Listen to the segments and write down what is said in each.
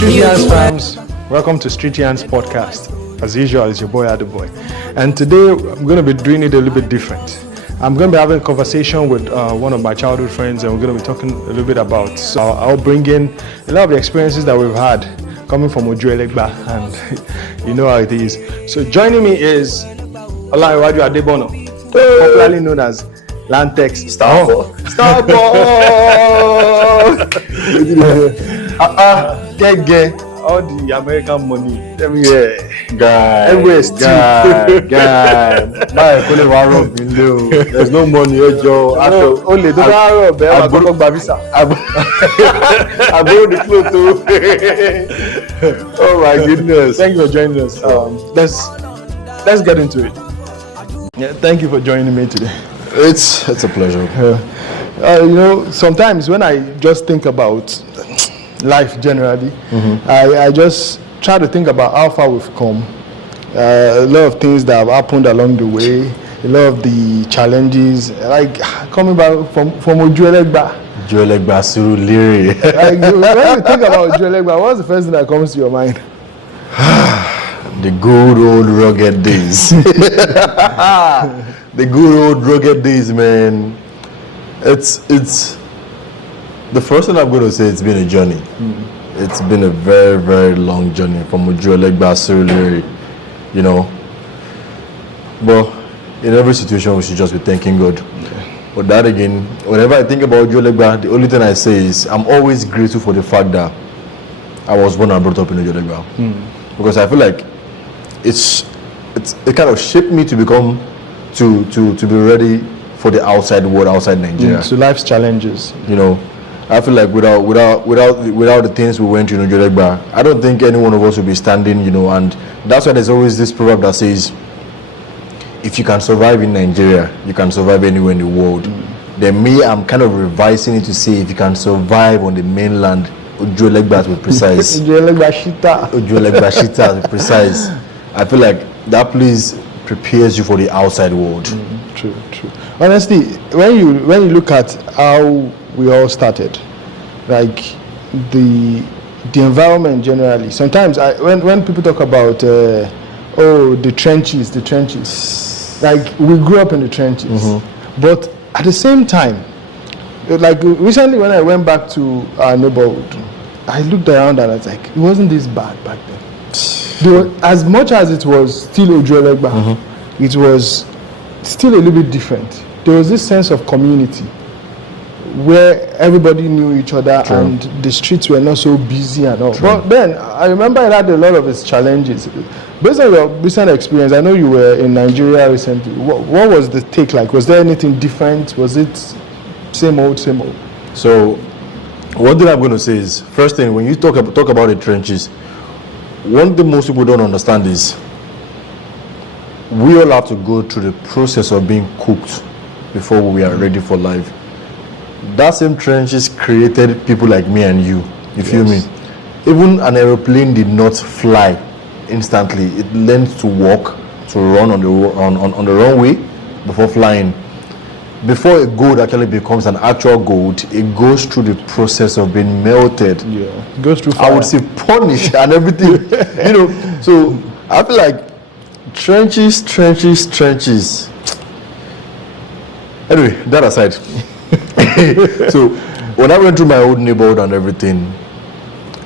Street Yarns fans, welcome to Street Yarns podcast. As usual, it's your boy Adeboy, and today I'm going to be doing it a little bit different. I'm going to be having a conversation with one of my childhood friends, and we're going to be talking a little bit about. So I'll bring in a lot of the experiences that we've had coming from Ojuelegba, and you know how it is. So joining me is Olanrewaju Adebona, popularly known as Lantex Starboy. All the American money. Everywhere still. There's no money. Only the visa. I borrowed the clothes too. Oh my goodness. Thank you for joining us. Let's get into it. Yeah, thank you for joining me today. It's a pleasure. Sometimes when I just think about life generally, I just try to think about how far we've come, a lot of things that have happened along the way, a lot of the challenges, like coming back from Ojuelegba. Ojuelegba Surulere. Like, when you think about Ojuelegba, what's the first thing that comes to your mind? The good old rugged days. The good old rugged days, man. It's the first thing I'm going to say. It's been a journey. It's been a very, very long journey from Ojuelegba Surulere, But in every situation, we should just be thanking God. But that again, whenever I think about Ojuelegba, the only thing I say is I'm always grateful for the fact that I was born and brought up in Ojuelegba, because I feel like it kind of shaped me to become to be ready for the outside world, outside Nigeria. So life's challenges. I feel like without the things we went through in Ojuelegba, I don't think any one of us would be standing, and that's why there's always this proverb that says, if you can survive in Nigeria, you can survive anywhere in the world. Then I'm kind of revising it to say, if you can survive on the mainland, Ojuelegba to be precise. Ojuelegba Shita To be precise. I feel like that place prepares you for the outside world. True. Honestly, when you look at how we all started, like the environment generally. Sometimes when people talk about the trenches, like we grew up in the trenches, but at the same time, like recently when I went back to our neighborhood, I looked around and I was like, it wasn't this bad back then. As much as it was still Ojuelegba, it was still a little bit different. There was this sense of community where everybody knew each other. True. And the streets were not so busy and all. True. But then I remember it had a lot of its challenges. Based on your recent experience, I know you were in Nigeria recently. What was the take like? Was there anything different? Was it same old? So one thing I'm going to say is, first thing, when you talk about the trenches, one thing most people don't understand is we all have to go through the process of being cooked before we are ready for life. That same trenches created people like me and you. You feel me? Even an aeroplane did not fly instantly. It learned to walk, to run on the runway before flying. Before a gold actually becomes an actual gold, it goes through the process of being melted. Yeah, it goes through fire. I would say punished and everything. So I feel like trenches. Anyway, that aside. So when I went through my old neighborhood and everything,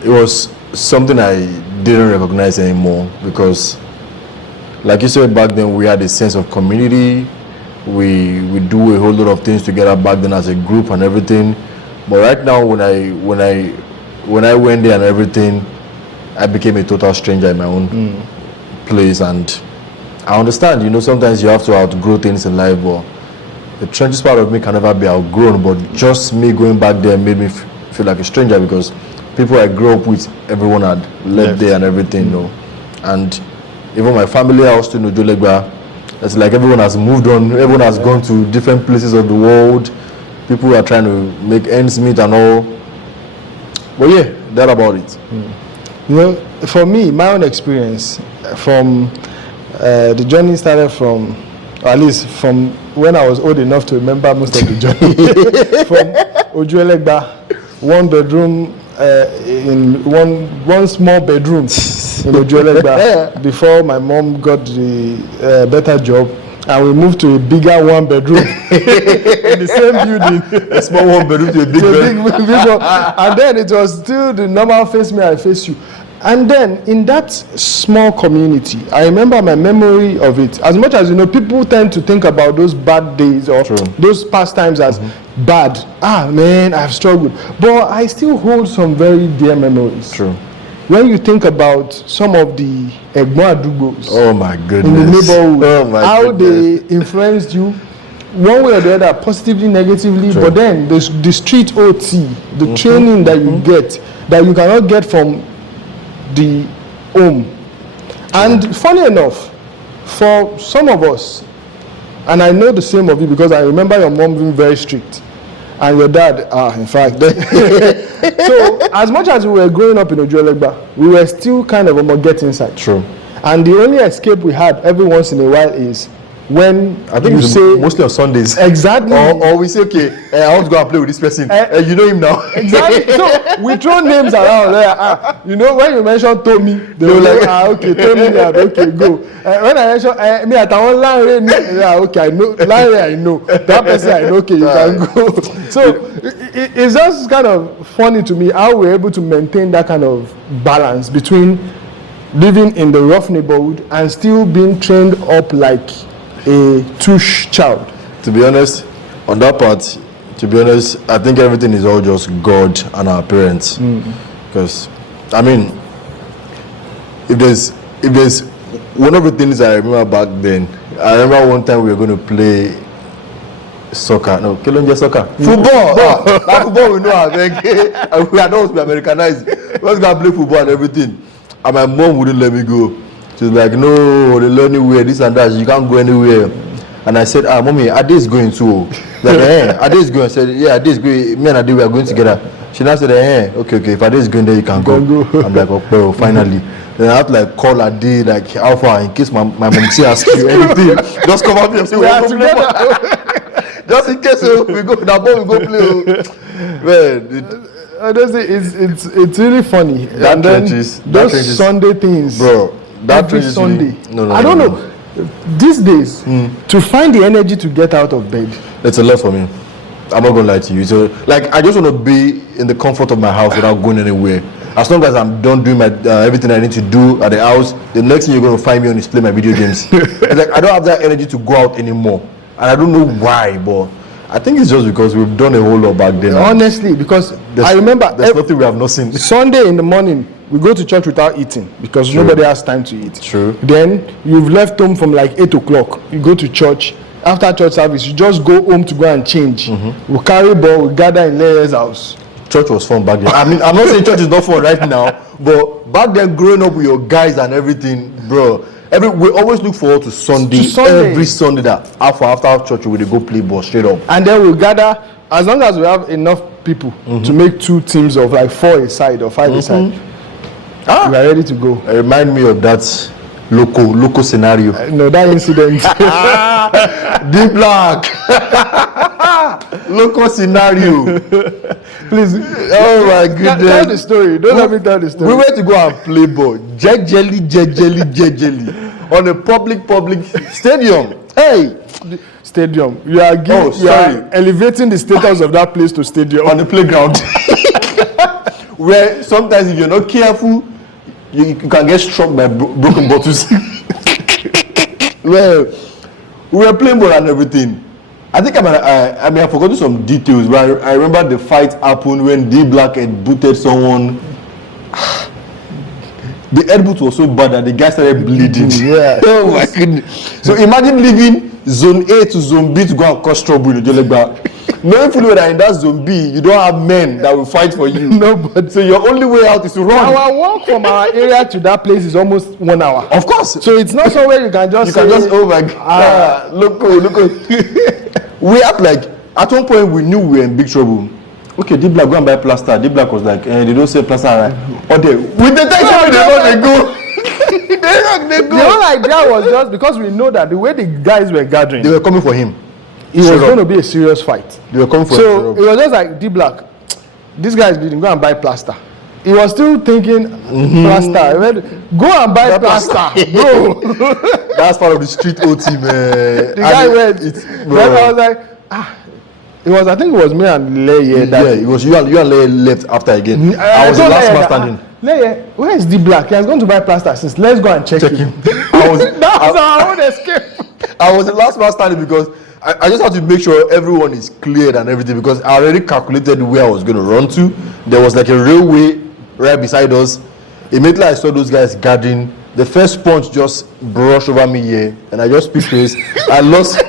it was something I didn't recognize anymore, because like you said, back then we had a sense of community. We do a whole lot of things together back then as a group and everything. But right now, when I went there and everything, I became a total stranger in my own place. And I understand, sometimes you have to outgrow things in life, but the trenches part of me can never be outgrown. But just me going back there made me feel like a stranger, because people I grew up with, everyone had left there and everything, And even my family house to Ojuelegba, it's like everyone has moved on. Everyone has gone to different places of the world. People are trying to make ends meet and all. But yeah, that about it. For me, my own experience from the journey started from, or at least from when I was old enough to remember most of the journey. From Ojuelegba, one bedroom in one small bedroom in Ojuelegba before my mom got the better job, and we moved to a bigger one bedroom in the same building. A small one bedroom to a big bedroom. And then it was still the normal face me, I face you. And then in that small community, I remember my memory of it. As much as people tend to think about those bad days or those past times as bad. Ah man, I've struggled. But I still hold some very dear memories. True. When you think about some of the Egbo Adubos, oh my goodness, in the neighborhood, oh my how goodness. they influenced you, one way or the other, positively, negatively. True. But then the street OT, the training that you get, that you cannot get from the home. And funny enough, for some of us, and I know the same of you because I remember your mom being very strict, and your dad, in fact. So as much as we were growing up in Ojuelegba, we were still kind of get inside. True. And the only escape we had every once in a while is when I think you it's say mostly on Sundays. Exactly. Or we say, okay, I want to go and play with this person. You know him now. Exactly. So we throw names around there. When you mention Tomi, they were like, okay, Tomi, yeah, okay, go. When I mention me at Olanrewaju, yeah, okay, I know. Olanrewaju, I know. That person, I know. Okay, you can go. So it's just kind of funny to me how we're able to maintain that kind of balance between living in the rough neighborhood and still being trained up like a tush child. To be honest, on that part, I think everything is all just God and our parents. Because, I mean, if there's one of the things I remember back then, I remember one time we were going to play soccer. No, Kilonja soccer. Football! That football we know, I think. We are not to be Americanized. Let's go and play football and everything. And my mom wouldn't let me go. She's like, no, they learn anywhere, this and that, you can't go anywhere. And I said, mommy, Ade is going too. Like, Ade is going. I said, yeah, Ade is going. Me and Ade, we are going together. She now said, okay, if Ade is going there, you can go. I'm like, oh, finally. Then I have to call Ade, like, how far, in case my mom asks you anything. Just come up here and say, we are together. Just in case we go, that boy will go play. Man, honestly, it's really funny. That trenches, those Sunday things, bro. That every Sunday. No, I don't know. These days, to find the energy to get out of bed, it's a lot for me. I'm not gonna lie to you. So, I just want to be in the comfort of my house without going anywhere. As long as I'm done doing my everything I need to do at the house, the next thing you're gonna find me on is play my video games. It's I don't have that energy to go out anymore, and I don't know why, but I think it's just because we've done a whole lot back then. Honestly, because I remember there's nothing we have not seen. Sunday in the morning, we go to church without eating because nobody has time to eat. True. Then you've left home from 8 o'clock. You go to church. After church service, you just go home to go and change. We carry ball, we gather in Leah's house. Church was fun back then. I mean, I'm not saying church is not fun right now, but back then, growing up with your guys and everything, bro. We always look forward to Sunday. Every Sunday that after church we would go play ball straight up. And then we'll gather, as long as we have enough people to make 2 teams of 4 a side or 5 a side. We are ready to go. Remind me of that loco scenario. No, that incident. Deep black. Loco scenario. Please. Oh my goodness. Tell the story. Don't let me tell the story. We went to go and play ball. Jejeli. On a public stadium. Hey. Stadium. You are elevating the status of that place to stadium. On the playground. Where sometimes if you're not careful, you can get struck by broken bottles. Well, we were playing ball and everything. I think I've forgotten some details, but I remember the fight happened when D Black had booted someone. The headbutt was so bad that the guy started bleeding. Yeah. Oh my goodness. So imagine leaving zone A to zone B to go and cause trouble in Ojuelegba. Knowing fully well that in that zone B, you don't have men that will fight for you. No, but so your only way out is to run. Our walk from our area to that place is almost 1 hour. Of course. So it's not somewhere you can just oh my God. Look. We act like, at one point we knew we were in big trouble. Okay, D Black, go and buy plaster. D Black was like, they don't sell plaster, right? Or they, with the tension they go. The whole idea was just because we know that the way the guys were gathering, they were coming for him. It was going to be a serious fight. They were coming for him. So it was just like D Black, this guy is bleeding, go and buy plaster. He was still thinking plaster. Go and buy plaster, bro. That's part of the street OT, man. The guy went. Then I was like, I think it was me and Leye. Yeah, it was you and Leye left after again. I was the last man standing. Leye, where is the black? He has gone to buy plaster since. Let's go and check him. That was our own escape. I was the last man standing because I just had to make sure everyone is cleared and everything, because I already calculated where I was going to run to. There was like a railway right beside us. Immediately I saw those guys guarding. The first punch just brushed over me here, and I just picked face. I lost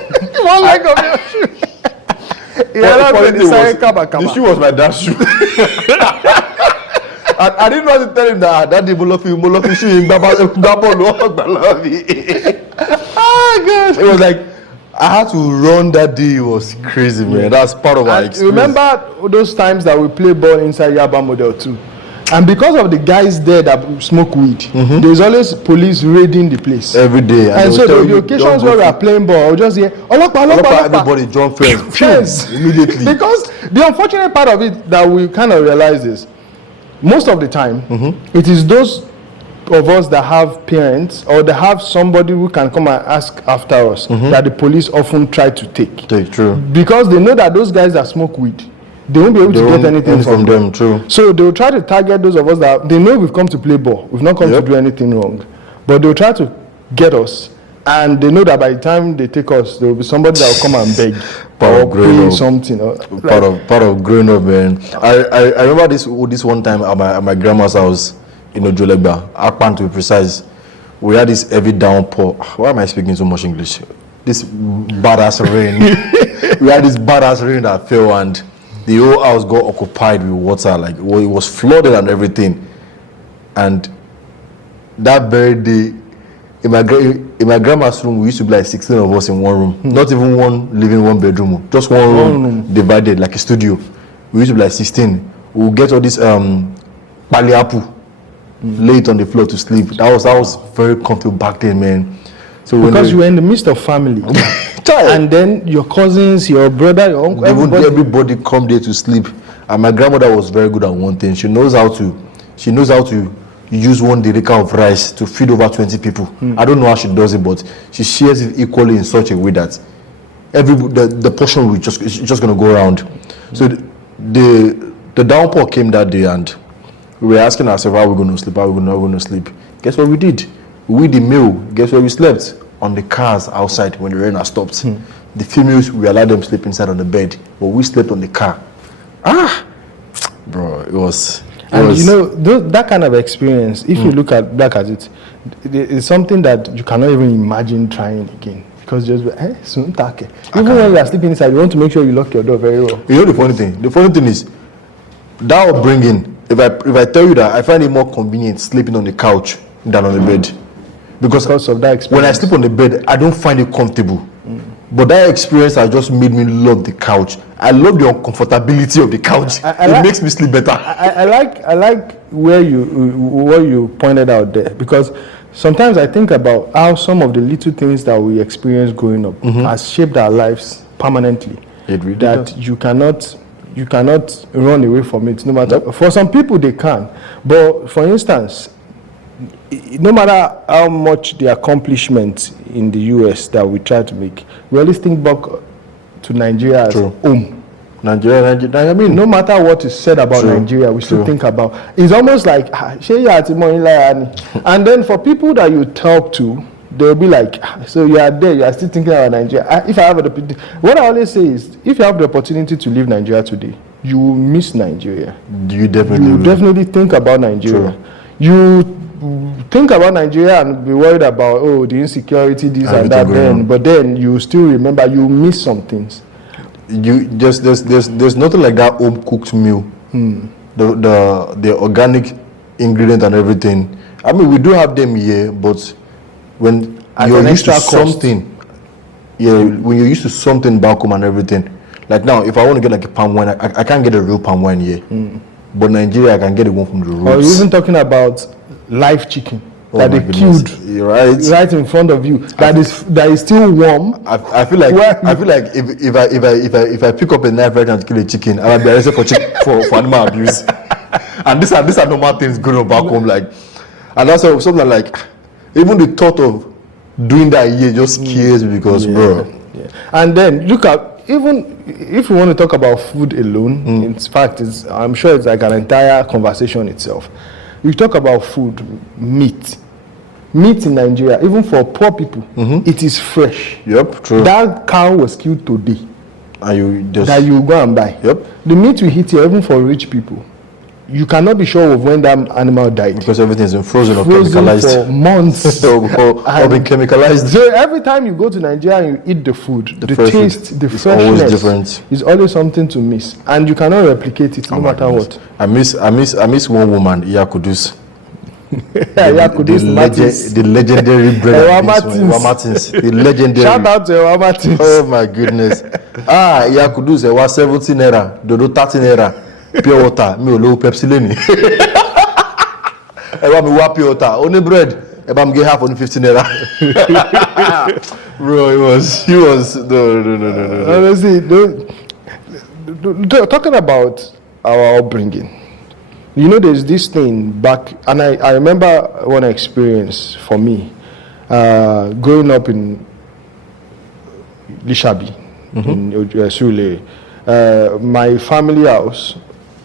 one leg of your shoe. The shoe was my dad's shoe. I didn't want to tell him that Daddy Molofi shoe in Oh gosh. It was like I had to run that day. It was crazy, man. That's part of our experience. Remember those times that we play ball inside Yaba Model 2? And because of the guys there that smoke weed, there's always police raiding the place every day. And so there will be occasions where we are playing ball, we'll just hear Olokpa. Everybody jump first immediately. Because the unfortunate part of it that we kind of realize is, most of the time, it is those of us that have parents or that have somebody who can come and ask after us that the police often try to take. True. Because they know that those guys that smoke weed, they won't be able to get anything from them. True. So they will try to target those of us that they know we've come to play ball. We've not come to do anything wrong. But they'll try to get us. And they know that by the time they take us, there will be somebody that will come and beg or pay something. Part of growing up, man. I remember this one time at my grandma's house in Ojuelegba, Akpan to be precise. We had this heavy downpour. Why am I speaking so much English? This badass rain. We had this badass rain that fell, and the whole house got occupied with water. Like, it was flooded and everything. And that very day, in my grandma's room, we used to be like 16 of us in one room. Not even one living, one bedroom. Just one room divided like a studio. We used to be like 16. We'll get all this paliapu, lay it on the floor to sleep. That was very comfortable back then, man. So because you were in the midst of family. And then your cousins, your brother, your uncle, everybody come there to sleep. And my grandmother was very good at one thing. She knows how to use one derica of rice to feed over 20 people. I don't know how she does it, but she shares it equally in such a way that the portion will just going to go around. So the downpour came that day, and we were asking ourselves, how are we going to sleep? How are we going to sleep? Guess what we did? We the meal. Guess where we slept? On the cars outside when the rain has stopped. The females, we allowed them sleep inside on the bed, but we slept on the car. Bro, it was. And you know, that kind of experience, if you look back at it, it's something that you cannot even imagine trying again. Because just soon take. Even when you are sleeping inside, you want to make sure you lock your door very well. You know the funny thing? The funny thing is that upbringing. If I tell you that, I find it more convenient sleeping on the couch than on the bed. Because of that experience. When I sleep on the bed, I don't find it comfortable. But that experience has just made me love the couch. I love the uncomfortability of the couch. It makes me sleep better. I like what you pointed out there, because sometimes I think about how some of the little things that we experience growing up has shaped our lives permanently. It really that does. you cannot run away from it. No matter for some people they can, but for instance, no matter how much the accomplishments in the US that we try to make, we always think back to Nigeria as home. Nigeria, I mean, no matter what is said about Nigeria, we still think about. It's almost like, and then for people that you talk to, they'll be like, so you are there, you are still thinking about Nigeria. If I have the opportunity, what I always say is, if you have the opportunity to leave Nigeria today, you will miss Nigeria. You definitely think about Nigeria. You think about Nigeria and be worried about the insecurity, this and that. But then you still remember you miss some things. There's nothing like that home cooked meal. The organic ingredient and everything. I mean, we do have them here, but when you're used to something, when you're used to something back home and everything. Like now, if I want to get like a palm wine, I can't get a real palm wine here. But Nigeria, I can get the one from the roots. Or even talking about live chicken. that they goodness. killed You're right in front of you, that is still warm. I feel like if I pick up a knife right now to kill a chicken, I will be arrested for animal abuse. And these are normal things going on back home, like, and that's something like even the thought of doing that here just scares me because, bro. Yeah. And then look at, even if we want to talk about food alone, in fact, I'm sure it's like an entire conversation itself. You talk about food, meat in Nigeria, even for poor people, it is fresh. Yep, true. That cow was killed today. And that you go and buy. Yep. The meat we eat here, even for rich people, you cannot be sure of when that animal died. Because everything's been frozen or Frozen chemicalized. for months. or been chemicalized. So every time you go to Nigeria and you eat the food, the taste, the freshness always different. is always something to miss. And you cannot replicate it no matter what. I miss one woman, Yakudus. The legendary bread. Martins. The legendary. Shout out to Ewa Martins. Oh my goodness. Yakudus, it was 17 naira, dodo 30 naira. Pure water, me low Pepsi leni. Eba me wa pure water, only bread. Eba me get half only 15 naira. Bro, he was no. Honestly, talking about our upbringing, you know, there's this thing back, and I remember one experience for me, growing up in Lishabi, in Ojuelegba. My family house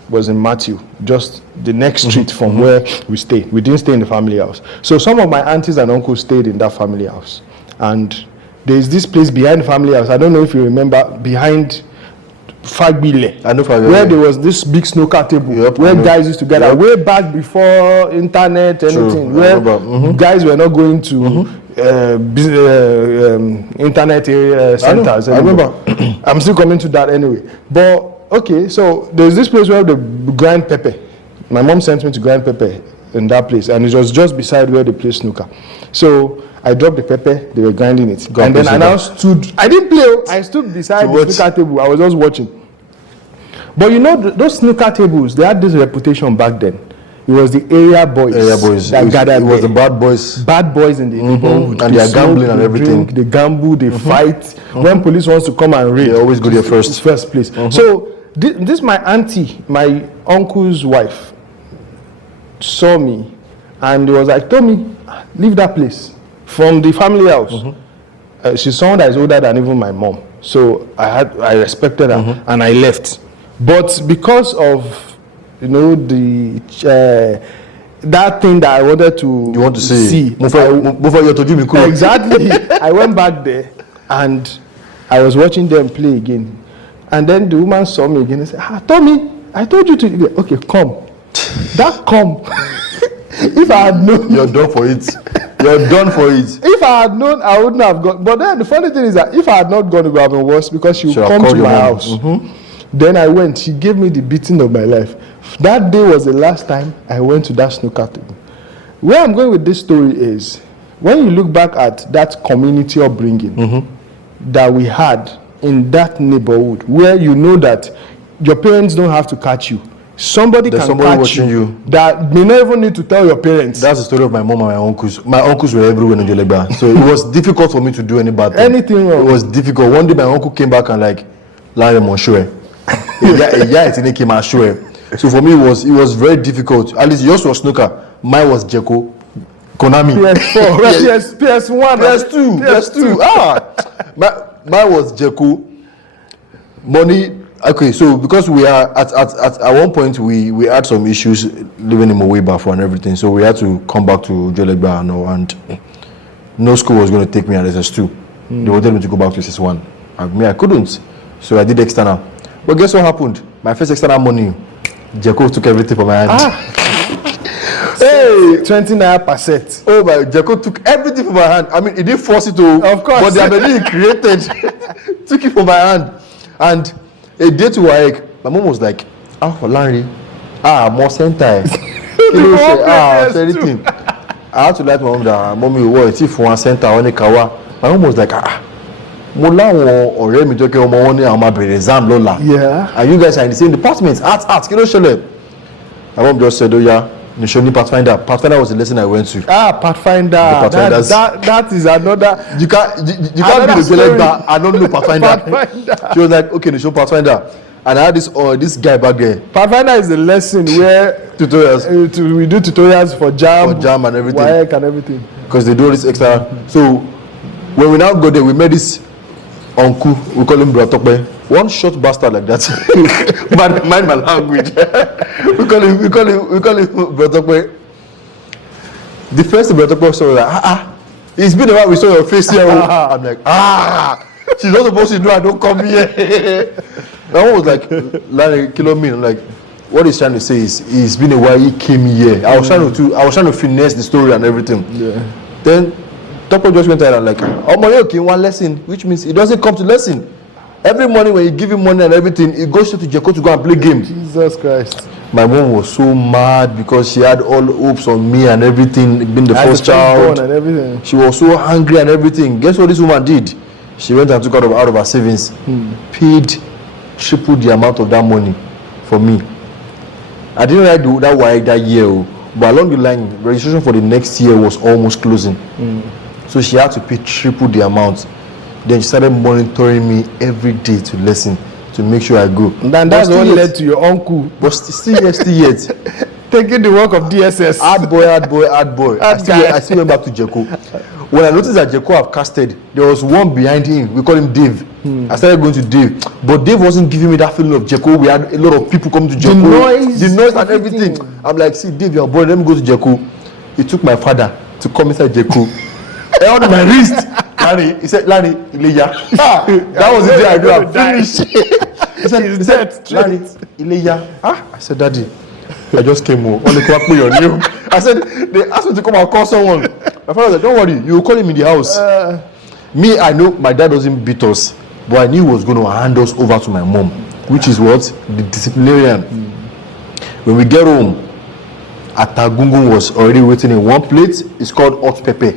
was in Matthew, just the next street from where we stayed. We didn't stay in the family house. So some of my aunties and uncles stayed in that family house. And there's this place behind the family house. I don't know if you remember, behind Fagbile. I know Fagbile. Where there was this big snooker table, where guys used to gather, way back before internet, anything. Where guys were not going to internet area centers. I remember. I'm still coming to that anyway. But okay, so there's this place where they grind pepper. My mom sent me to grind pepper in that place, and it was just beside where they play snooker. So I dropped the pepper, they were grinding it. And then I now stood, I didn't play, I stood beside the snooker table, I was just watching. But you know, those snooker tables, they had this reputation back then. It was the area boys that gathered. It was the bad boys. Bad boys in the neighborhood. And they are gambling and everything. They gamble, they fight. When police wants to come and raid, they always go there first. First place. So this my auntie, my uncle's wife, saw me and was like, Tomi, leave that place. From the family house. She's someone that is older than even my mom. So I respected her and I left. But because of, you know, that thing that I wanted to, you want to see. Exactly. I went back there and I was watching them play again. And then the woman saw me again and said, Tomi, I told you to, okay, come. That come. If I had known. You're done for it. You're done for it. If I had known, I wouldn't have gone. But then the funny thing is that if I had not gone, it would have been worse because she would come to my house. Then I went. She gave me the beating of my life. That day was the last time I went to that snooker table. Where I'm going with this story is, when you look back at that community upbringing that we had in that neighborhood, where you know that your parents don't have to catch you. There's can catch watching you that may not even need to tell your parents. That's the story of my mom and my uncles. My uncles were everywhere in Ojuelegba, so it was difficult for me to do any bad thing. Anything wrong. It was difficult. One day my uncle came back and like, Larry Monshue. Yeah, it's in came Ashue. So for me it was very difficult. At least yours was snooker. Mine was Jeko, Konami. PS4, PS1, PS2. Mine was Jeko. Money. Okay, so because we are at one point we had some issues living in Ojuelegba and everything, so we had to come back to Ojuelegba and no school was going to take me at SS2. They wanted me to go back to SS1. I couldn't, so I did external. But guess what happened? My first external money, Jeko took everything from my hand. Hey, 20 naira per set. Oh my, Jeko took everything from my hand. I mean, he didn't force it to, of course, but the ability he created took it from my hand. And a day to work, my mom was like, Larry, more center. Anything. I had to let my mom that, mommy, what if one center on a kawa? My mom was like, Mola or Remy took your money and my exam Lola. Yeah. And you guys are in the same department, art, kilo shele. My mom just said, oh yeah, Nishoni Pathfinder. Pathfinder was the lesson I went to. Pathfinder. That is another. You can't be the Ojuelegba. I don't know Pathfinder. She was like, okay, Nishoni Pathfinder. And I had this guy back there. Pathfinder is the lesson where tutorials. We do tutorials for jam and everything. WAEC and everything. Because they do all this extra. So when we now go there, we met this uncle. We call him Bratokbe. One short bastard like that. Mind my language. we call him Bratokbe. The first Bratokbe saw like, it's been a while we saw your face here. I'm like, she's not supposed to know I don't come here. That one was like kilo me. I'm like, what he's trying to say is it's been a while he came here. I was trying to finesse the story and everything. Yeah. Then Tokpo just went ahead and like, okay, one lesson, which means he doesn't come to lesson. Every morning when you give him money and everything, he goes straight to Jeko to go and play game. Jesus Christ. My mom was so mad because she had all hopes on me and everything, being the first child. And everything. She was so angry and everything. Guess what this woman did? She went and took out of her savings, paid triple the amount of that money for me. I didn't like do that why that year, but along the line, registration for the next year was almost closing. So she had to pay triple the amount. Then she started monitoring me every day to lesson to make sure I go. And then that's what led to your uncle. But still yet. Taking the work of DSS. Hard boy. I still went back to Jeko. When I noticed that Jeko have casted, there was one behind him. We call him Dave. I started going to Dave. But Dave wasn't giving me that feeling of Jeko. We had a lot of people coming to Jeko. The noise and everything. I'm like, see, Dave, your boy, let me go to Jeko. He took my father to come inside Jeko. He held my wrist. Larry, he said, Larry, Ileya. That was the day I go and finish. He said, Larry, Ileya. I said, Daddy, I just came home. Only come put your name. I said, they asked me to come and call someone. My father said, don't worry, you will call him in the house. Me, I know my dad doesn't beat us, but I knew he was going to hand us over to my mom, which is what? The disciplinarian. When we get home, Atagungun was already waiting in one plate. It's called hot pepper.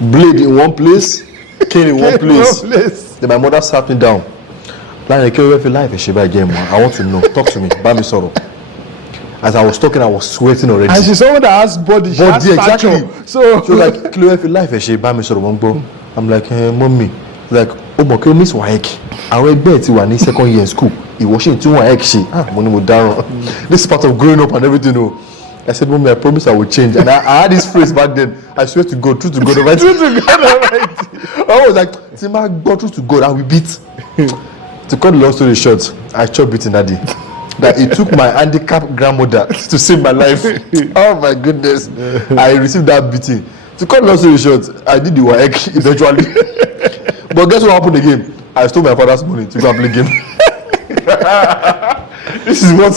Blade in one place, cane in one place. Then my mother sat me down. Like, I want to know. Talk to me. Bami Soro. As I was talking, I was sweating already. And she's someone that has body. She has exactly. So she was like, Bami Soro. I'm like, mommy. Like, oh, Miss Waek. I went back to one second year in school. He was in 2 Waek. This is part of growing up and everything. I said, Mommy, I promise I will change. And I had this phrase back then. I swear to God, true to God Almighty. I was like, Tima, God, true to God, I will beat. To cut the long story short, I chopped beating that day. That it took my handicapped grandmother to save my life. Oh my goodness. I received that beating. To cut the long story short, I did the WAEC eventually. But guess what happened again? I stole my father's money to go and play game. This is what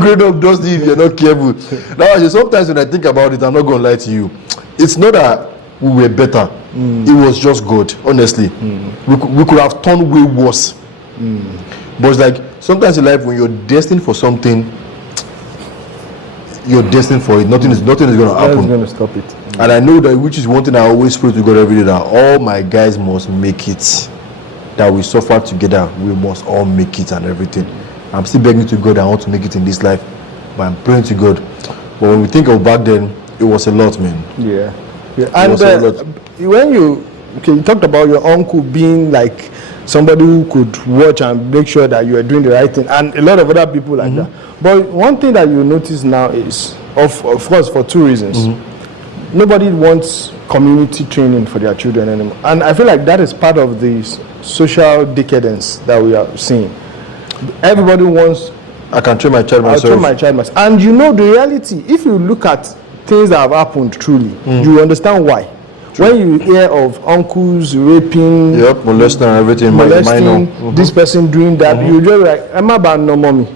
growing up does to you if you're not careful. Now, sometimes when I think about it, I'm not going to lie to you. It's not that we were better. It was just God, honestly. We could have turned way worse. But it's like, sometimes in life, when you're destined for something, you're destined for it. Nothing is going to happen. Nothing's going to stop it. And I know that, which is one thing I always pray to God every day, that all my guys must make it. That we suffer together, we must all make it and everything. I'm still begging to God, I want to make it in this life, but I'm praying to God. But when we think of back then, it was a lot, man. Yeah. And when you talked about your uncle being like somebody who could watch and make sure that you are doing the right thing, and a lot of other people like that. But one thing that you notice now is, of course, for 2 reasons. Nobody wants community training for their children anymore, and I feel like that is part of the social decadence that we are seeing. Everybody wants, I can train my child myself. I'll train my child myself. And you know the reality, if you look at things that have happened truly, you understand why. When you hear of uncles raping, molesting and everything, this person doing that, you just like, I'm about no mommy.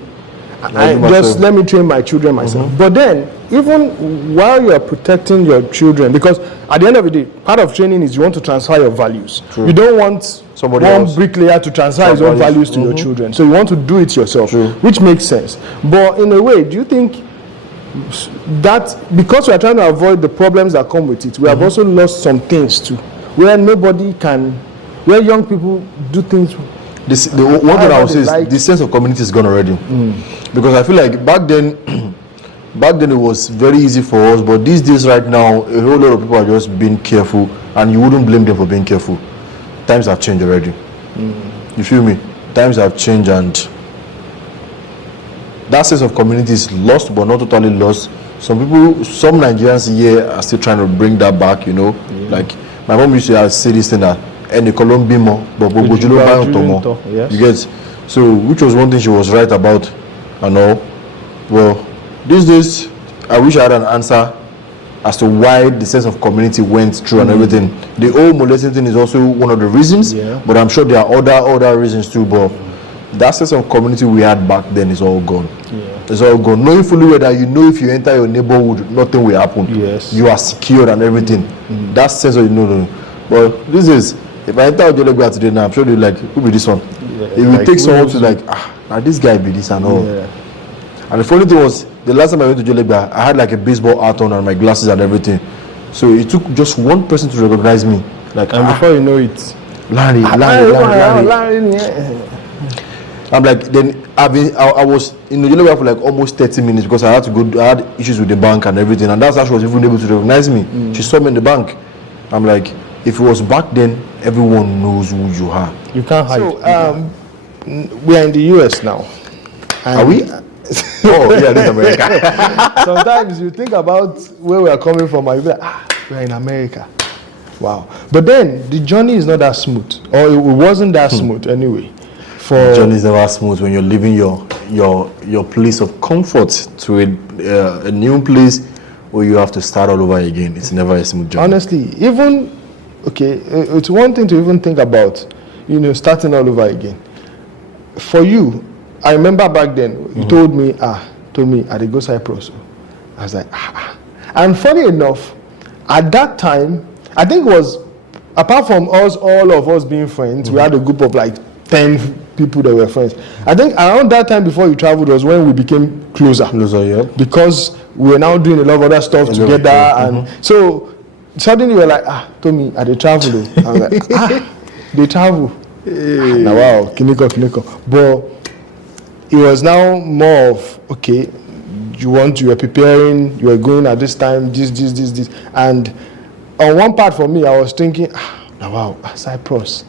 Just let me train my children myself. But then, even while you're protecting your children, because at the end of the day, part of training is you want to transfer your values. You don't want one bricklayer to transfer his own values to your children. So you want to do it yourself, which makes sense. But in a way, do you think that because we are trying to avoid the problems that come with it, we have also lost some things too, where where young people do things. The one thing I would say is the sense of community is gone already. Because I feel like back then, back then it was very easy for us, but these days right now, a whole lot of people are just being careful, and you wouldn't blame them for being careful. Times have changed already. You feel me? Times have changed, and that sense of community is lost, but not totally lost. Some Nigerians here are still trying to bring that back, Like, my mom used to say this thing that, any Colombimo, but yes. You get? So, which was one thing she was right about, and all. Well, these days, I wish I had an answer as to why the sense of community went through and everything. The whole molesting thing is also one of the reasons, but I'm sure there are other reasons too. But that sense of community we had back then is all gone. It's all gone. Knowing fully well that if you enter your neighborhood, nothing will happen. Yes. You are secured and everything. That sense of no. But this is, if I enter Ojuelegba today now, I'm sure they're like, who be this one? It will take someone to like, now this guy be this and all. Yeah. And the funny thing was, the last time I went to Ojuelegba, I had like a baseball hat on and my glasses and everything. So it took just one person to recognize me. Like, and before you know it, Larry. I'm like, then I was in Ojuelegba for like almost 30 minutes because I had issues with the bank and everything, and that's how she was even able to recognize me. She saw me in the bank. I'm like, if it was back then, everyone knows who you are. You can't hide. So, we are in the US now. Are we? Oh, yeah, this is America. Sometimes you think about where we are coming from and you be like, we are in America. Wow. But then the journey is not that smooth, or it wasn't that smooth anyway. The journey is never smooth when you're leaving your place of comfort to a new place where you have to start all over again. It's never a smooth journey. Honestly, it's one thing to even think about, starting all over again. For you, I remember back then, you told me, Tomi, I did go Cyprus. I was like, And funny enough, at that time, I think it was, apart from all of us being friends, we had a group of like 10 people that were friends. I think around that time before you traveled was when we became closer. Because we were now doing a lot of other stuff together. And so suddenly we're like, Tomi, I did travel. I was like, they travel. Now, wow, Kiniko. But it was now more of, okay, you were preparing, you were going at this time, this. And on one part for me, I was thinking, wow, Cyprus,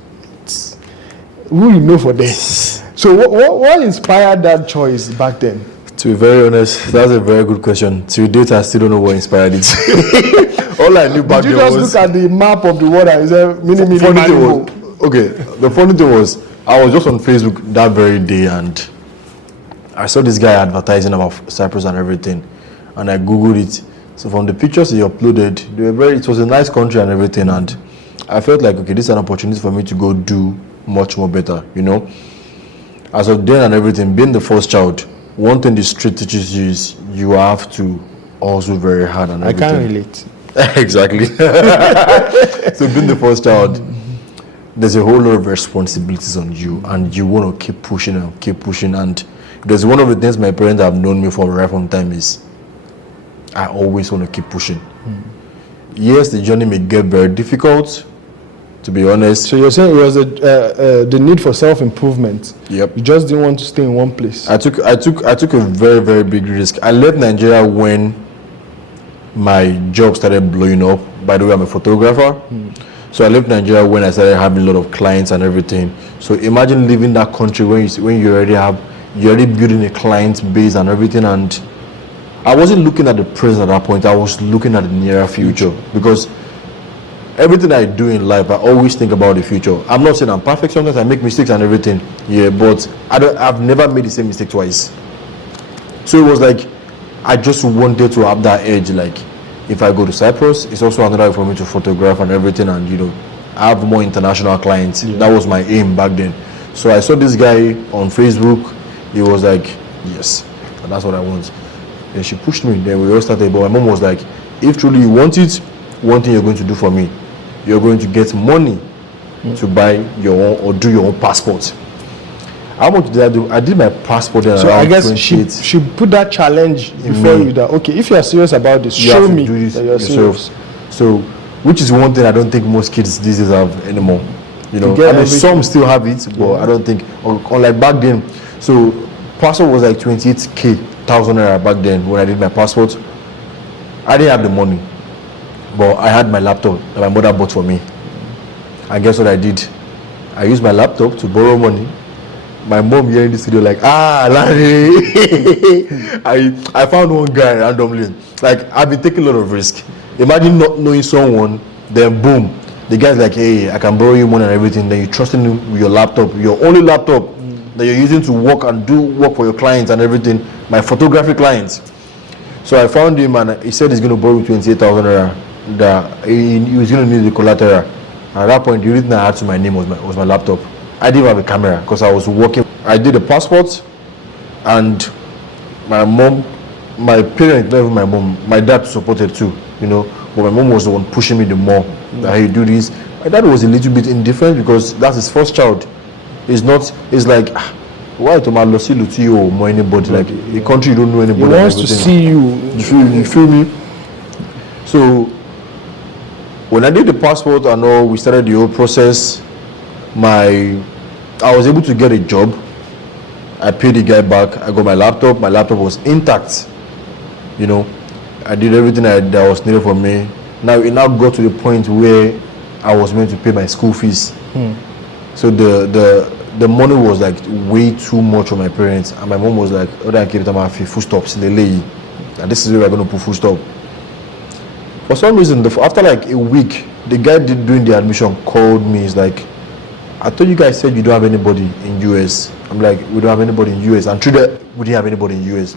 who you know for this? So what inspired that choice back then? To be very honest, that's a very good question. To date, I still don't know what inspired it. All I knew back then was... Did you just look at the map of the world and say, the funny thing was, I was just on Facebook that very day and I saw this guy advertising about Cyprus and everything, and I googled it. So from the pictures he uploaded, it was a nice country and everything, and I felt like, okay, this is an opportunity for me to go do much more better, As of then and everything, being the first child, one thing the street teaches you is you have to hustle very hard and everything. I can't relate. Exactly. So being the first child, there's a whole lot of responsibilities on you, and you want to keep pushing. And there's one of the things my parents have known me for right from time is I always want to keep pushing. Yes, the journey may get very difficult, to be honest. So you're saying it was the need for self-improvement. Yep. You just didn't want to stay in one place. I took a very, very big risk. I left Nigeria when my job started blowing up. By the way, I'm a photographer. So I left Nigeria when I started having a lot of clients and everything. So imagine leaving that country when you're already building a client base and everything. And I wasn't looking at the present at that point. I was looking at the nearer future, because everything I do in life, I always think about the future. I'm not saying I'm perfect. Sometimes I make mistakes and everything. Yeah, but I've never made the same mistake twice. So it was like, I just wanted to have that edge. Like, if I go to Cyprus, it's also another way for me to photograph and everything, and have more international clients. That was my aim back then. So I saw this guy on Facebook. He was like, yes, that's what I want. Then she pushed me. Then we all started. But my mom was like, if truly you want it, one thing you're going to do for me, you're going to get money to buy your own or do your own passport. How much did I do? I did my passport. So I guess she put that challenge before you that, okay, if you are serious about this, show me that you're serious. So, which is one thing I don't think most kids these days have anymore. I mean, some still have it, but I don't think, unlike back then. So passport was like 28k 1,000 naira back then when I did my passport. I didn't have the money, but I had my laptop that my mother bought for me. And guess what I did? I used my laptop to borrow money. My mom here in the studio like, Larry. I found one guy randomly. Like, I've been taking a lot of risk. Imagine not knowing someone, then boom, the guy's like, hey, I can borrow you money and everything. Then you trusting him with your laptop, your only laptop that you're using to work and do work for your clients and everything. My photography clients. So I found him and he said he's going to borrow me 28,000 naira. That he was going to need the collateral. At that point, the only thing I had to my name was my laptop. I didn't have a camera because I was working. I did a passport, and my mom, my parents, not even my mom, my dad supported too, you know. But my mom was the one pushing me the more. That hey, do this. My dad was a little bit indifferent because that's his first child. It's like, why to my Lucy or more anybody? Like a country you don't know anybody. He wants to see you. You feel me? So when I did the passport and all, we started the whole process. I was able to get a job. I paid the guy back. I got my laptop. My laptop was intact. You know, I did everything that was needed for me. Now it now got to the point where I was meant to pay my school fees. So the money was like way too much for my parents, and my mom was like, "Oh, I keep them full stops in the lay, and this is where we're going to put full stop." For some reason, after like a week, the guy doing the admission called me. He's like, I thought you guys said you don't have anybody in US. I'm like, we don't have anybody in US. And true that we didn't have anybody in US.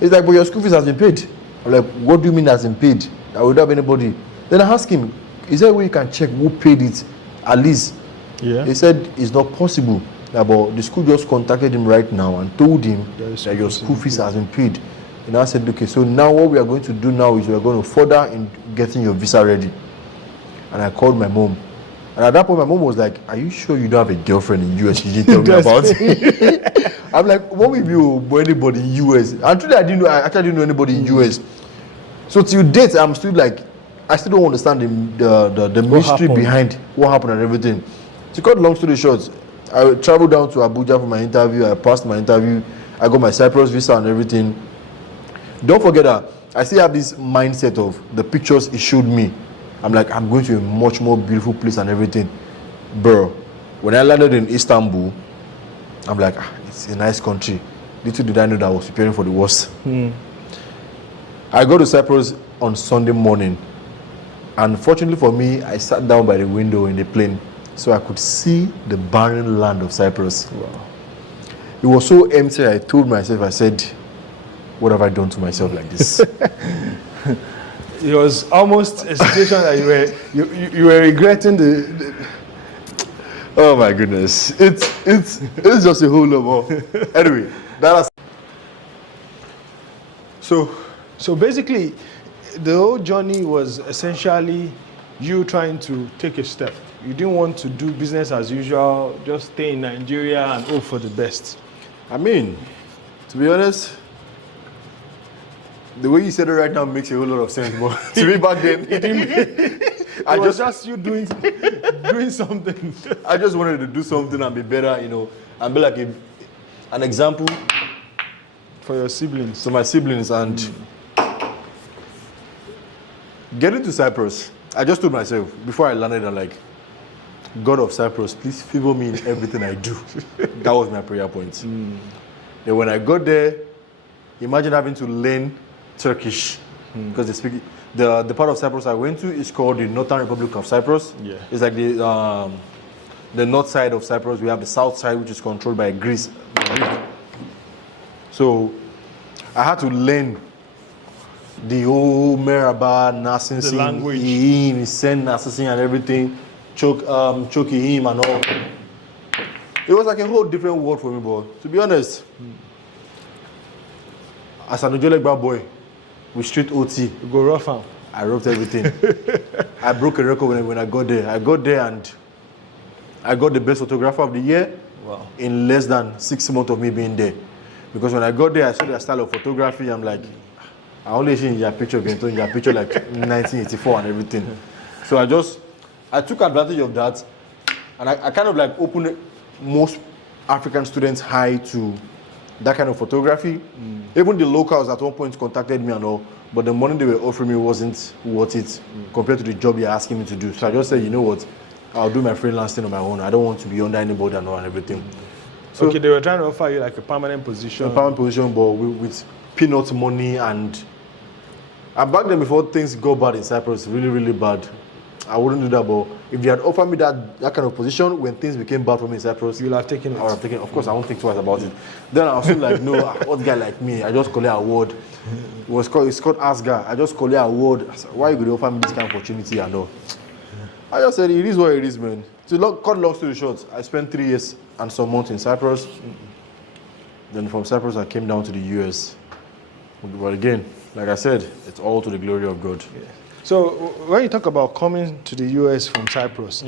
He's like, but your school fees has been paid. I'm like, what do you mean has been paid? I would have anybody. Then I asked him, is there a way you can check who paid it at least? Yeah. He said it's not possible. But the school just contacted him right now and told him that your school fees has been paid. And I said, okay, so now what we are going to do now is we are going to further in getting your visa ready. And I called my mom. And at that point, my mom was like, are you sure you don't have a girlfriend in US you didn't tell me about? I'm like, what if you know anybody in US? And truly, I actually didn't know anybody in US. So till date, I'm still like, I still don't understand the mystery behind what happened and everything. To cut long story short, I traveled down to Abuja for my interview. I passed my interview. I got my Cyprus visa and everything. Don't forget that I still have this mindset of the pictures he showed me. I'm like, I'm going to a much more beautiful place and everything. Bro, when I landed in Istanbul, I'm like, it's a nice country. Little did I know that I was preparing for the worst. I go to Cyprus on Sunday morning. Unfortunately for me, I sat down by the window in the plane so I could see the barren land of Cyprus. Wow. It was so empty, I told myself, I said, what have I done to myself like this? It was almost a situation that you were regretting the Oh my goodness. It's just a whole lot more. Anyway, So basically, the whole journey was essentially you trying to take a step. You didn't want to do business as usual, just stay in Nigeria and hope for the best. I mean, to be honest, the way you said it right now makes a whole lot of sense. But to me back then, it didn't. It was just you doing something. I just wanted to do something and be better, you know, and be like an example for your siblings. To my siblings. And getting to Cyprus, I just told myself before I landed, I'm like, God of Cyprus, please favor me in everything I do. That was my prayer point. Then when I got there, imagine having to learn Turkish because they speak. The part of Cyprus I went to is called the Northern Republic of Cyprus. Yeah. It's like the north side of Cyprus. We have the south side, which is controlled by Greece. So I had to learn the whole Merhaba, Nasinsin, the language, Ihim, Sen, Nasinsin, and everything. Chokihim and all. It was like a whole different world for me, but to be honest, as an Ojuelegba boy with street OT, you go rough out. I wrote everything. I broke a record when I got there. I got there and I got the best photographer of the year. Wow. In less than 6 months of me being there. Because when I got there, I saw their style of photography. I'm like, I only seen your picture like 1984 and everything. So I took advantage of that, and I kind of like opened most African students' eye to that kind of photography. Even the locals at one point contacted me and all, but the money they were offering me wasn't worth it compared to the job you're asking me to do. So I just said, you know what, I'll do my freelance thing on my own. I don't want to be under anybody and all and everything. So okay, they were trying to offer you like a permanent position. A permanent position, but with peanut money and back then before things go bad in Cyprus, really, really bad, I wouldn't do that. But if they had offered me that kind of position when things became bad for me in Cyprus, you'll have taken it. I would have taken it. Of course, I won't think twice about it. Then I was like, no, what guy like me? I just collect a award. It's called Asgar. I just collect a award. I said, why you going to offer me this kind of opportunity and all? I just said, it is what it is, man. To cut long story short, I spent 3 years and some months in Cyprus. Then from Cyprus, I came down to the US. But again, like I said, it's all to the glory of God. Yeah. So when you talk about coming to the US from Cyprus,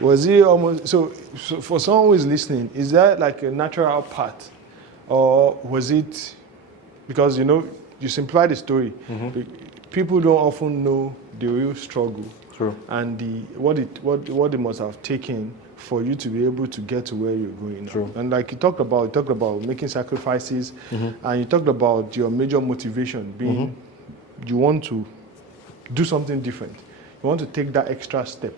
was it almost, so for someone who is listening, is that like a natural path? Or was it, because you simplify the story, people don't often know the real struggle. True. And what it must have taken for you to be able to get to where you're going. True. And like you talked about making sacrifices, and you talked about your major motivation being you want to do something different. You want to take that extra step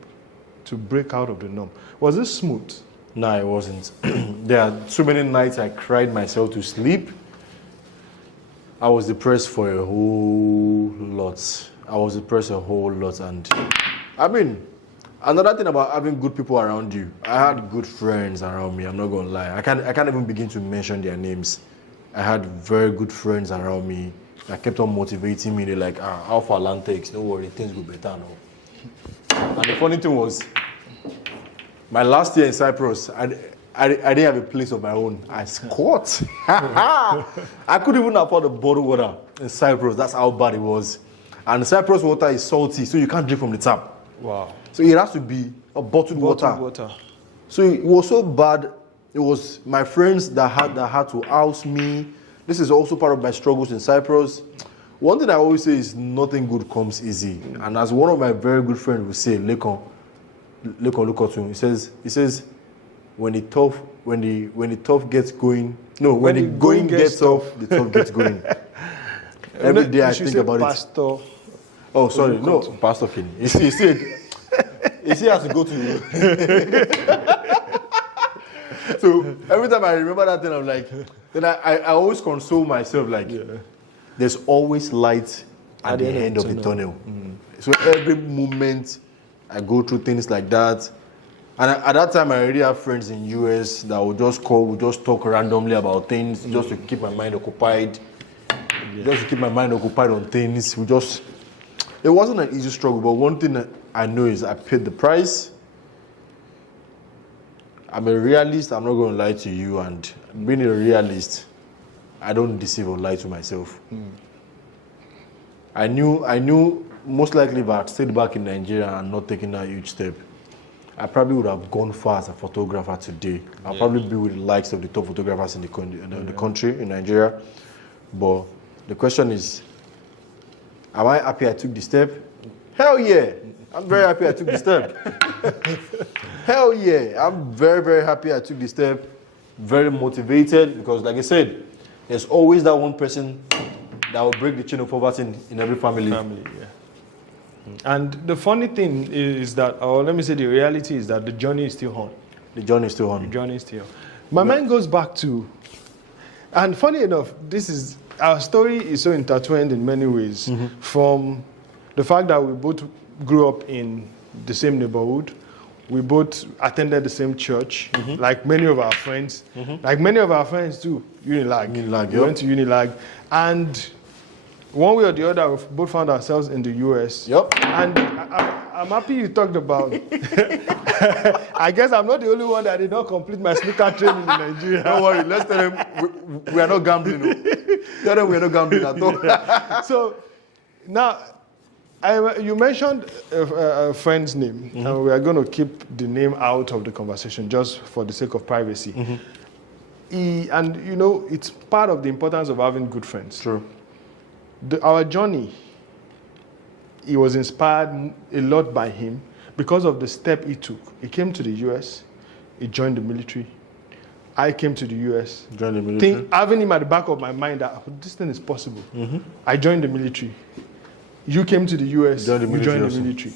to break out of the norm. Was this smooth? No, it wasn't. There are so many nights I cried myself to sleep. I was depressed for a whole lot. And I mean, another thing about having good people around you, I had good friends around me, I'm not going to lie. I can't even begin to mention their names. I had very good friends around me that kept on motivating me. They're like, how far land takes, don't worry, things will be better now. And the funny thing was, my last year in Cyprus, I didn't have a place of my own. I squat. I couldn't even afford a bottled water in Cyprus. That's how bad it was. And Cyprus water is salty, so you can't drink from the tap. Wow. So it has to be a bottled water. So it was so bad. It was my friends that had to house me. This is also part of my struggles in Cyprus. One thing I always say is nothing good comes easy. And as one of my very good friends will say, Lekon Lukotu, he says, when the tough gets going, no, when the going gets tough, the tough gets going. Every day I think about Pastor. Oh, sorry, no, Pastor King. You see, he has to go to. So every time I remember that thing, I'm like, then I always console myself like, there's always light at the end of the tunnel. So every moment I go through things like that. And at that time, I already have friends in US that would just call, would just talk randomly about things, just to keep my mind occupied. Just to keep my mind occupied on things. It wasn't an easy struggle, but one thing I know is I paid the price. I'm a realist, I'm not going to lie to you, and being a realist, I don't deceive or lie to myself. I knew most likely if I had stayed back in Nigeria and not taken that huge step, I probably would have gone far as a photographer today. I'll probably be with the likes of the top photographers in the country, in Nigeria. But the question is, am I happy I took the step? Hell yeah! I'm very happy I took the step. Hell yeah! I'm very, very happy I took the step. Very motivated because, like I said, there's always that one person that will break the chain of poverty in every family. And the funny thing is that, or let me say the reality is that the journey is still on. The journey is still on. The journey is still on. My mind goes back to, and funny enough, our story is so intertwined in many ways. From the fact that we both grew up in the same neighborhood, we both attended the same church, like many of our friends, like many of our friends too, Unilag. We went to Unilag, and one way or the other, we both found ourselves in the US. And I'm happy you talked about. I guess I'm not the only one that did not complete my snooker training in Nigeria. Don't worry, let's tell them we are not gambling. Tell them we are not gambling at all. So now, you mentioned a friend's name, and we are going to keep the name out of the conversation just for the sake of privacy. And it's part of the importance of having good friends. True. Our journey, he was inspired a lot by him because of the step he took. He came to the US, he joined the military, I came to the US. Joined the military. Having him at the back of my mind that this thing is possible. I joined the military. You came to the US. Joined the you military joined the also. military.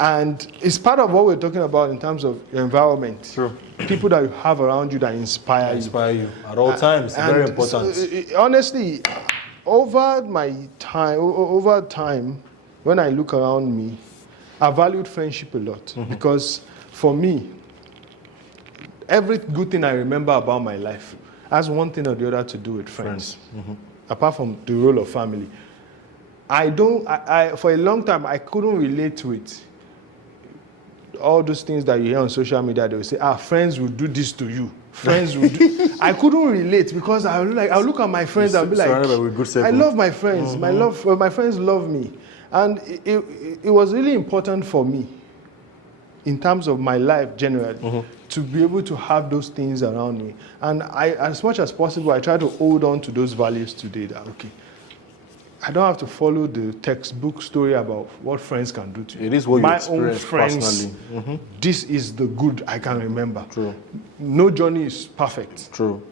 And it's part of what we're talking about in terms of your environment. True. People that you have around you that inspire you. At all times. Very And important. so, honestly, over time, when I look around me, I valued friendship a lot because for me, every good thing I remember about my life has one thing or the other to do with friends. Apart from the role of family. For a long time, I couldn't relate to it. All those things that you hear on social media, they will say, friends will do this to you. Friends will do. I couldn't relate because I'll look at my friends and be like, I love my friends. My friends love me. And it was really important for me in terms of my life generally to be able to have those things around me. And as much as possible, I try to hold on to those values today that, okay, I don't have to follow the textbook story about what friends can do to you. It is what you my experience own friends, personally. This is the good I can remember. True. No journey is perfect. True.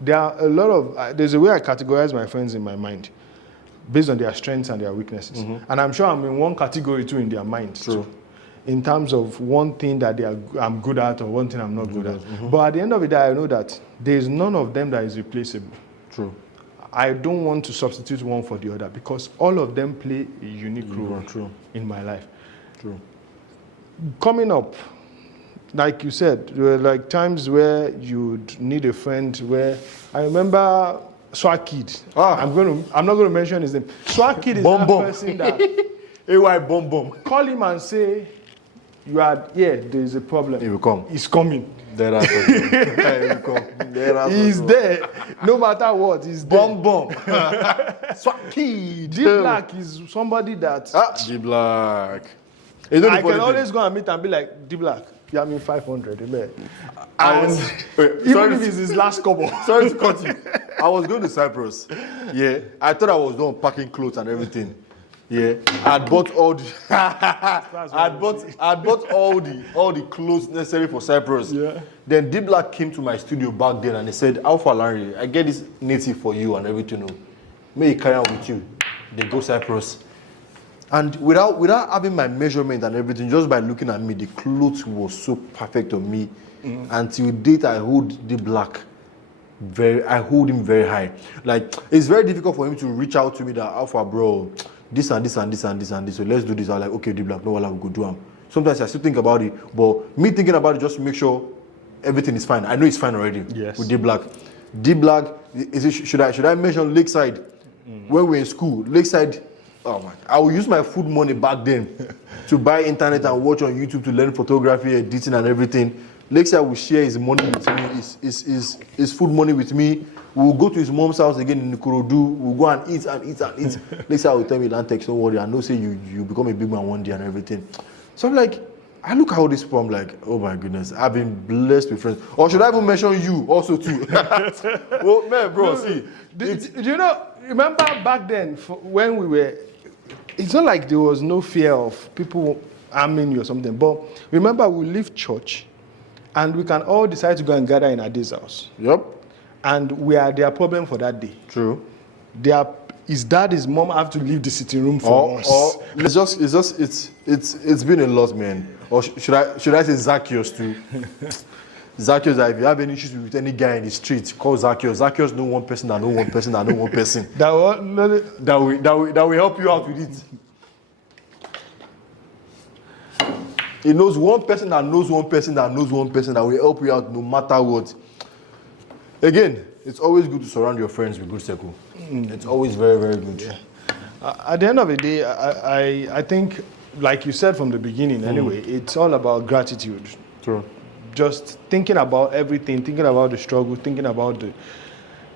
There are a lot of, there's a way I categorize my friends in my mind based on their strengths and their weaknesses. And I'm sure I'm in one category too in their minds. True. Too, in terms of one thing that I'm good at or one thing I'm not good at. But at the end of the day, I know that there's none of them that is replaceable. True. I don't want to substitute one for the other because all of them play a unique role in my life. True. Coming up, like you said, there were like times where you'd need a friend where I remember Swag Kid. I'm not going to mention his name. Swag Kid is that person that AY Bomb Bomb. call him and say, there's a problem. He will come. He's coming. He's there. No matter what, he's there. Bomb. Swag Kid. D Black is somebody that D Black. I can always go and meet and be like, D Black, you have me 500, amen. And even if it's his last couple. Sorry to cut you. I was going to Cyprus. Yeah. I thought I was done packing clothes and everything. Yeah. I'd bought all the I'd bought all the clothes necessary for Cyprus. Yeah. Then D Black came to my studio back then and he said, Alpha Larry, I get this native for you and everything. May he carry on with you. They go Cyprus. And without having my measurement and everything, just by looking at me, the clothes was so perfect on me. Until date, I hold D Black I hold him very high. Like, it's very difficult for him to reach out to me that, Alpha, bro, this and this and this and this and this, so let's do this. I'm like, okay, D Black, no, well, I will go do him. Sometimes I still think about it, but me thinking about it just to make sure everything is fine. I know it's fine already. Yes. With D Black. D Black, should I mention Lakeside? When we were in school, Lakeside. Oh man, I will use my food money back then to buy internet and watch on YouTube to learn photography, editing, and everything. Lakeside will share his money with me, his food money with me. We'll go to his mom's house again in Ikorodu. We'll go and eat and eat and eat. Lakeside will tell me, Lantex, don't worry, I know say you become a big man one day and everything. So I'm like, I look at all this people, I'm like, oh my goodness, I've been blessed with friends. Or should I even mention you also too? Well, man, bro, see. Do you know, remember back then when we were, it's not like there was no fear of people harming you or something, but remember we leave church and we can all decide to go and gather in Ade's house. Yep. And we are their problem for that day. True. His dad, his mom have to leave the sitting room for us. Or it's been a lot, man. Or should I say Zacchaeus too? Zacchaeus, if you have any issues with any guy in the street, call Zacchaeus. Zacchaeus know one person that know one person that know one person. that will help you out with it. He knows one person that knows one person that knows one person that will help you out no matter what. Again, it's always good to surround your friends with good circle. It's always very, very good. Yeah. At the end of the day, I think, like you said from the beginning anyway, it's all about gratitude. True. Just thinking about everything, thinking about the struggle,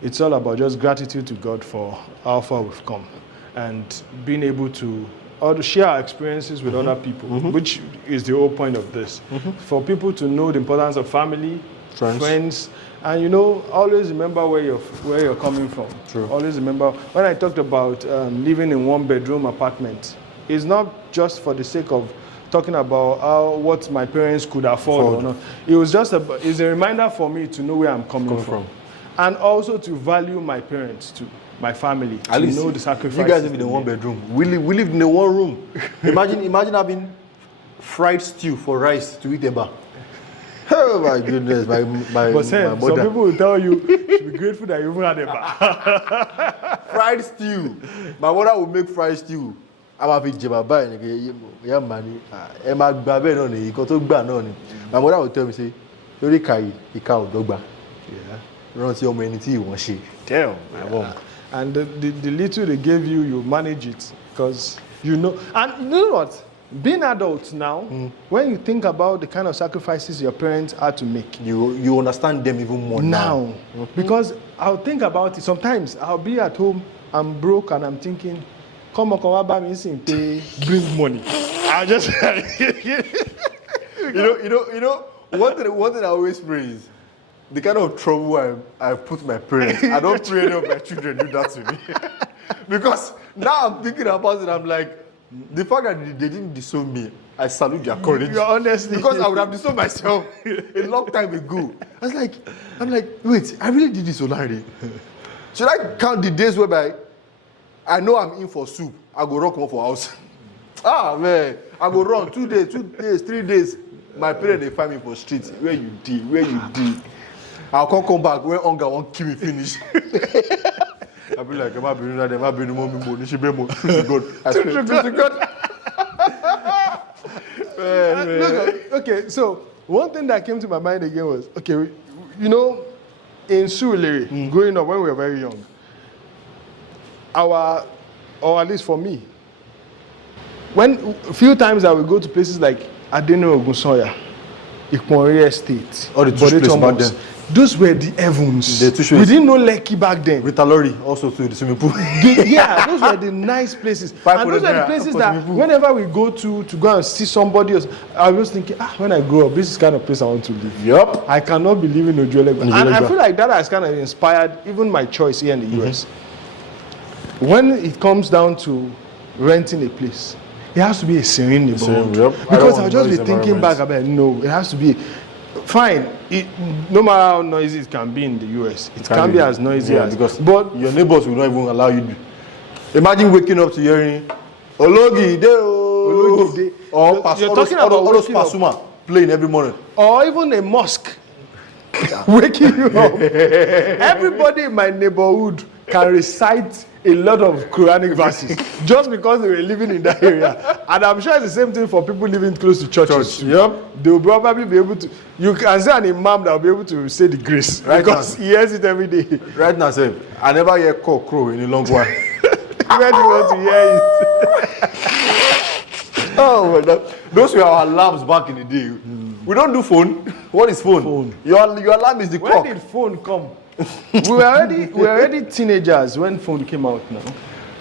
it's all about just gratitude to God for how far we've come and being able to share our experiences with other people, which is the whole point of this. For people to know the importance of family, friends, and always remember where you're coming from. True. Always remember, when I talked about living in one bedroom apartment, it's not just for the sake of talking about what my parents could afford or not. It was just it's a reminder for me to know where I'm coming from. And also to value my parents too, my family, to know the sacrifices. You guys live in a one bedroom. We lived in a one room. Imagine having fried stew for rice to eat eba. Oh my goodness, my but Sam, my mother. Some people will tell you to be grateful that you even had eba. Fried stew. My mother will make fried stew. I'm happy jebaba and yeah money. Emma Babe no ni, iko to gba no ni. My mother will tell me say, "Lori kai, ika o dogba." Yeah. Run see how many things you want she. Damn, my mom. And the little they gave you, you manage it because you know. And you know what? Being adults now, when you think about the kind of sacrifices your parents had to make, you understand them even more now. Because I'll think about it. Sometimes I'll be at home, I'm broke, and I'm thinking, come on, buy me something, bring money. I just, you know. One thing I always praise. The kind of trouble I put my parents, I don't pray any of my children do that to me. Because now I'm thinking about it, I'm like, the fact that they didn't disown me, I salute their courage. You're honestly. Because I would have disowned myself a long time ago. I'm like, wait, I really did this already. Should I count the days whereby I know I'm in for soup, I go run come for house. Ah man, I go run 2 days, 3 days. My parents they find me for streets. Where you did? I'll come back when hunger won't kill me finish. I'll be like, am I being that? Am I being more? She be more. God. I swear to God. Look, okay, so one thing that came to my mind again was, okay, you know, in Surulere, growing up when we were very young, or at least for me, when a few times I would go to places like Adeno Ogunsoya, Iponri Estate, all the tush places back then. Those were the heavens. We didn't know Lekki back then. Rita Lorry also to the swimming pool. Yeah, those were the nice places. And those are the places that whenever we go to go and see somebody else, I was thinking, when I grow up, this is the kind of place I want to live. Yup. I cannot be living in Ojuelegba. And I feel like that has kind of inspired even my choice here in the US. When it comes down to renting a place, it has to be a serene neighborhood. Because I'll just be thinking back about, no, it has to be fine. No matter how noisy it can be in the US, it can be as noisy as. Because but your neighbors will not even allow you to. Imagine waking up to hearing Ologi de or you're talking about all those Pasuma playing every morning. Or even a mosque waking you up. Everybody in my neighborhood can recite a lot of Quranic verses just because they were living in that area. And I'm sure it's the same thing for people living close to churches. Yep. They will probably be able to, you can say an imam that will be able to say the grace right because he hears it every day. Right now, sir, I never hear cock crow in a long while. Where do you want to hear it? Oh, those were our alarms back in the day. We don't do phone. What is phone? Your alarm is the clock. When did phone come? we were already teenagers when phone came out now.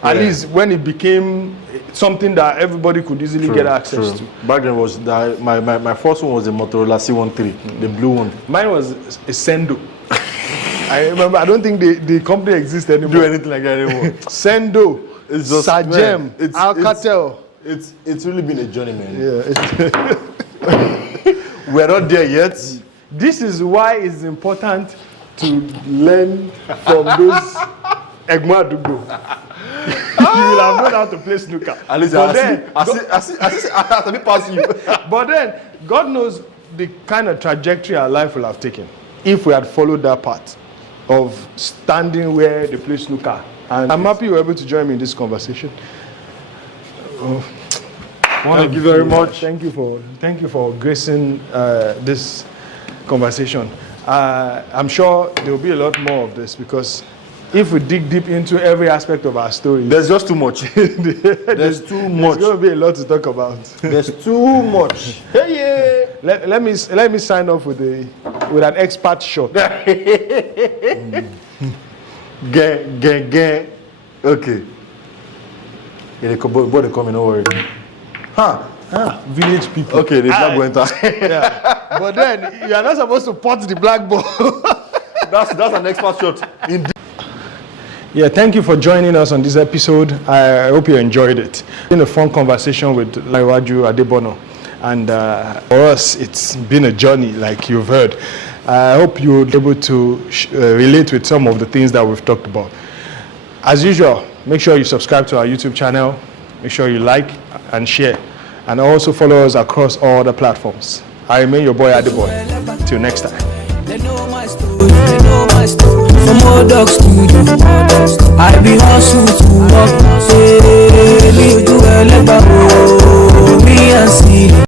At least when it became something that everybody could easily get access to. Back then was that my first one was a Motorola C13, the blue one. Mine was a Sendo. I remember. I don't think the company exists anymore. Do anything like that anymore. Sendo, it's just Sagem, Alcatel. It's really been a journey, man. Yeah. We're not there yet. This is why it's important to learn from those Egmadugo. You will have known how to play snooker. At least I see pass you. But then, God knows the kind of trajectory our life will have taken if we had followed that path of standing where they play snooker. And I'm happy you were able to join me in this conversation. Thank you very much. Thank you for gracing this conversation. I'm sure there will be a lot more of this because if we dig deep into every aspect of our story, there's just too much. There's too much. There's going to be a lot to talk about. There's too much. Hey, yeah. Let me sign off with an expert shot. Gang. Okay. Yeah, boy, they coming over. Village people. Okay, the black enter. Yeah. But then you are not supposed to pot the black ball. That's an expert shot. Indeed. Yeah, thank you for joining us on this episode. I hope you enjoyed it. It's been a fun conversation with Olanrewaju Adebona. And for us, it's been a journey, like you've heard. I hope you'll be able to relate with some of the things that we've talked about. As usual, make sure you subscribe to our YouTube channel. Make sure you like and share. And also follow us across all the platforms. I remain your boy Adebona. Till next time. They know my story, they know my story. From old dogs to you, I be hustle to walk.